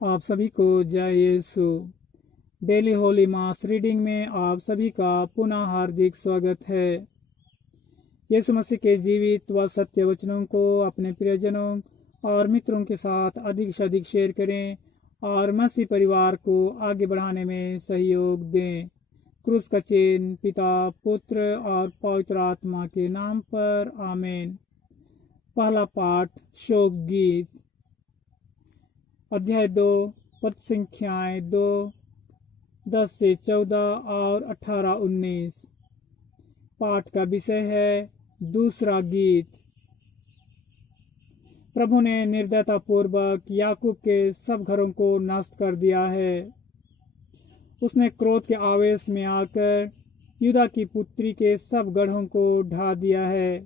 आप सभी को जय यीशु। डेली होली मास रीडिंग में आप सभी का पुनः हार्दिक स्वागत है। यीशु मसीह के जीवित व सत्य वचनों को अपने प्रियजनों और मित्रों के साथ अधिक से अधिक शेयर करें और मसीह परिवार को आगे बढ़ाने में सहयोग दें। क्रूस का चिन्ह पिता, पुत्र और पवित्र आत्मा के नाम पर आमीन। पहला पाठ शोक गीत, अध्याय 2, पद संख्याएं 2, 10 से 14 और 18-19। पाठ का विषय है दूसरा गीत। प्रभु ने निर्दयता पूर्वक याकूब के सब घरों को नष्ट कर दिया है। उसने क्रोध के आवेश में आकर यूदा की पुत्री के सब गढ़ों को ढा दिया है।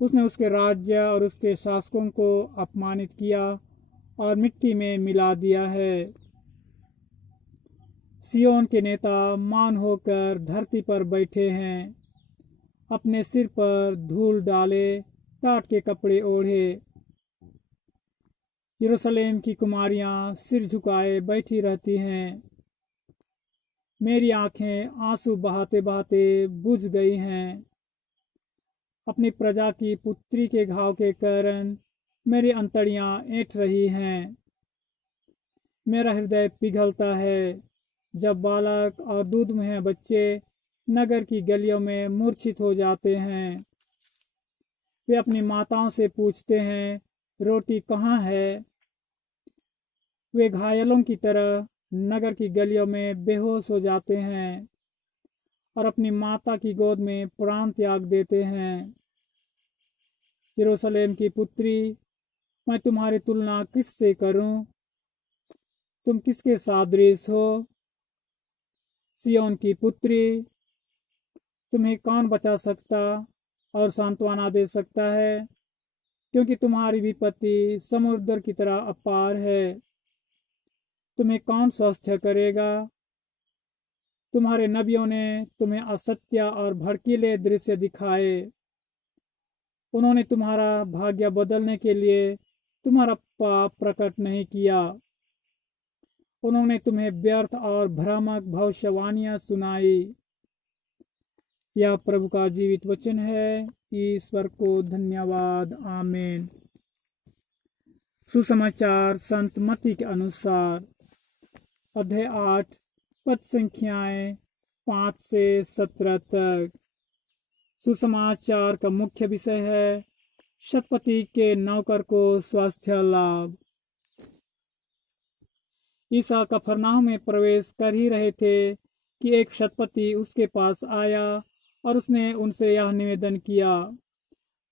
उसने उसके राज्य और उसके शासकों को अपमानित किया और मिट्टी में मिला दिया है। सियोन के नेता मान होकर धरती पर बैठे हैं, अपने सिर पर धूल डाले, टाट के कपड़े ओढ़े। यरूशलेम की कुमारियां सिर झुकाए बैठी रहती हैं। मेरी आंखें आंसू बहाते बहाते बुझ गई हैं। अपनी प्रजा की पुत्री के घाव के कारण मेरी अंतड़ियां ऐंठ रही हैं। मेरा हृदय पिघलता है जब बालक और दूध में बच्चे नगर की गलियों में मूर्छित हो जाते हैं। वे अपनी माताओं से पूछते हैं, रोटी कहाँ है? वे घायलों की तरह नगर की गलियों में बेहोश हो जाते हैं और अपनी माता की गोद में प्राण त्याग देते हैं। यरूशलेम की पुत्री, मैं तुम्हारी तुलना किससे करूं? तुम किसके सदृश हो? सियोन की पुत्री, तुम्हें कौन बचा सकता और सांत्वना दे सकता है? क्योंकि तुम्हारी विपत्ति समुद्र की तरह अपार है। तुम्हें कौन स्वस्थ करेगा? तुम्हारे नबियों ने तुम्हें असत्य और भड़कीले दृश्य दिखाए। उन्होंने तुम्हारा भाग्य बदलने के लिए तुम्हारा पाप प्रकट नहीं किया। उन्होंने तुम्हें व्यर्थ और भ्रामक भविष्यवाणियां सुनाई। यह प्रभु का जीवित वचन है। ईश्वर को धन्यवाद। आमीन। सुसमाचार संत मत्ती के अनुसार, अध्याय 8, पद संख्याएं 5 से 17 तक। सुसमाचार का मुख्य विषय है शतपति के नौकर को स्वास्थ्य लाभ। ईसा कफरनहूम में प्रवेश कर ही रहे थे कि एक शतपति उसके पास आया और उसने उनसे यह निवेदन किया,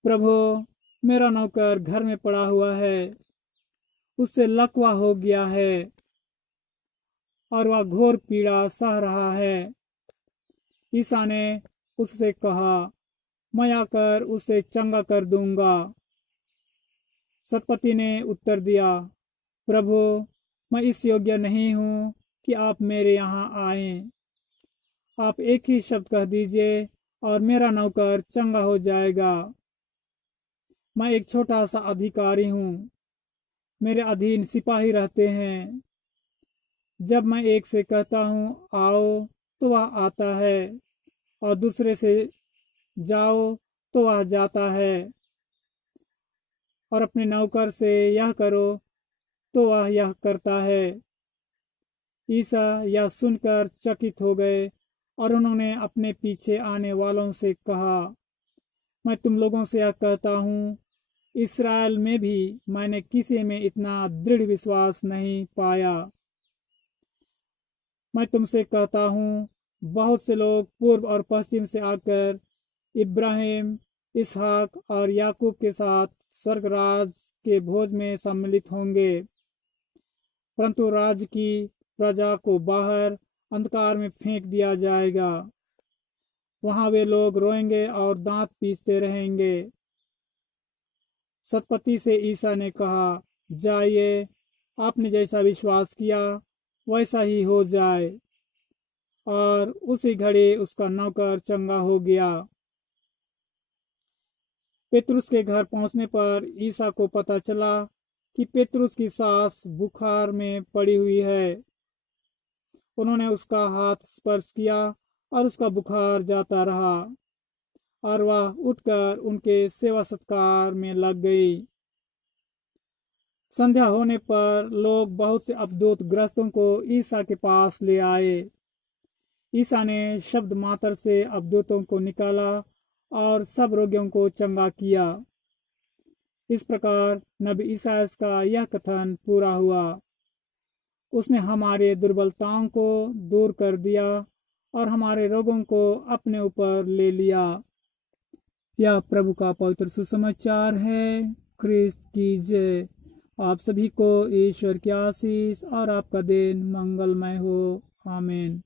प्रभु, मेरा नौकर घर में पड़ा हुआ है, उससे लकवा हो गया है और वह घोर पीड़ा सह रहा है। ईसा ने उससे कहा, मैं आकर उसे चंगा कर दूंगा। शतपति ने उत्तर दिया, प्रभु, मैं इस योग्य नहीं हूँ कि आप मेरे यहाँ आएं। आप एक ही शब्द कह दीजिए और मेरा नौकर चंगा हो जाएगा। मैं एक छोटा सा अधिकारी हूँ, मेरे अधीन सिपाही रहते हैं। जब मैं एक से कहता हूँ आओ तो वह आता है और दूसरे से जाओ तो वह जाता है और अपने नौकर से यह करो तो वह यह करता है। ईसा यह सुनकर चकित हो गए और उन्होंने अपने पीछे आने वालों से कहा, मैं तुम लोगों से यह कहता हूँ, इस्राएल में भी मैंने किसी में इतना दृढ़ विश्वास नहीं पाया। मैं तुमसे कहता हूँ, बहुत से लोग पूर्व और पश्चिम से आकर इब्राहिम, इसहाक और याकूब के साथ स्वर्गराज के भोज में सम्मिलित होंगे, परंतु राज की प्रजा को बाहर अंधकार में फेंक दिया जाएगा। वहां वे लोग रोएंगे और दांत पीसते रहेंगे। शतपति से ईसा ने कहा, जाइए, आपने जैसा विश्वास किया वैसा ही हो जाए। और उसी घड़ी उसका नौकर चंगा हो गया। पेतरुस के घर पहुंचने पर ईसा को पता चला कि पेतरुस की सास बुखार में पड़ी हुई है। उन्होंने उसका हाथ स्पर्श किया और उसका बुखार जाता रहा और वह उठकर उनके सेवा सत्कार में लग गई। संध्या होने पर लोग बहुत से अवधूत ग्रस्तों को ईसा के पास ले आए। ईसा ने शब्द मात्र से अवधूतों को निकाला और सब रोगियों को चंगा किया। इस प्रकार नबी ईसायाह का यह कथन पूरा हुआ, उसने हमारे दुर्बलताओं को दूर कर दिया और हमारे रोगों को अपने ऊपर ले लिया। यह प्रभु का पवित्र सुसमाचार है। ख्रिस्त की जय। आप सभी को ईश्वर की आशीष और आपका दिन मंगलमय हो। आमीन।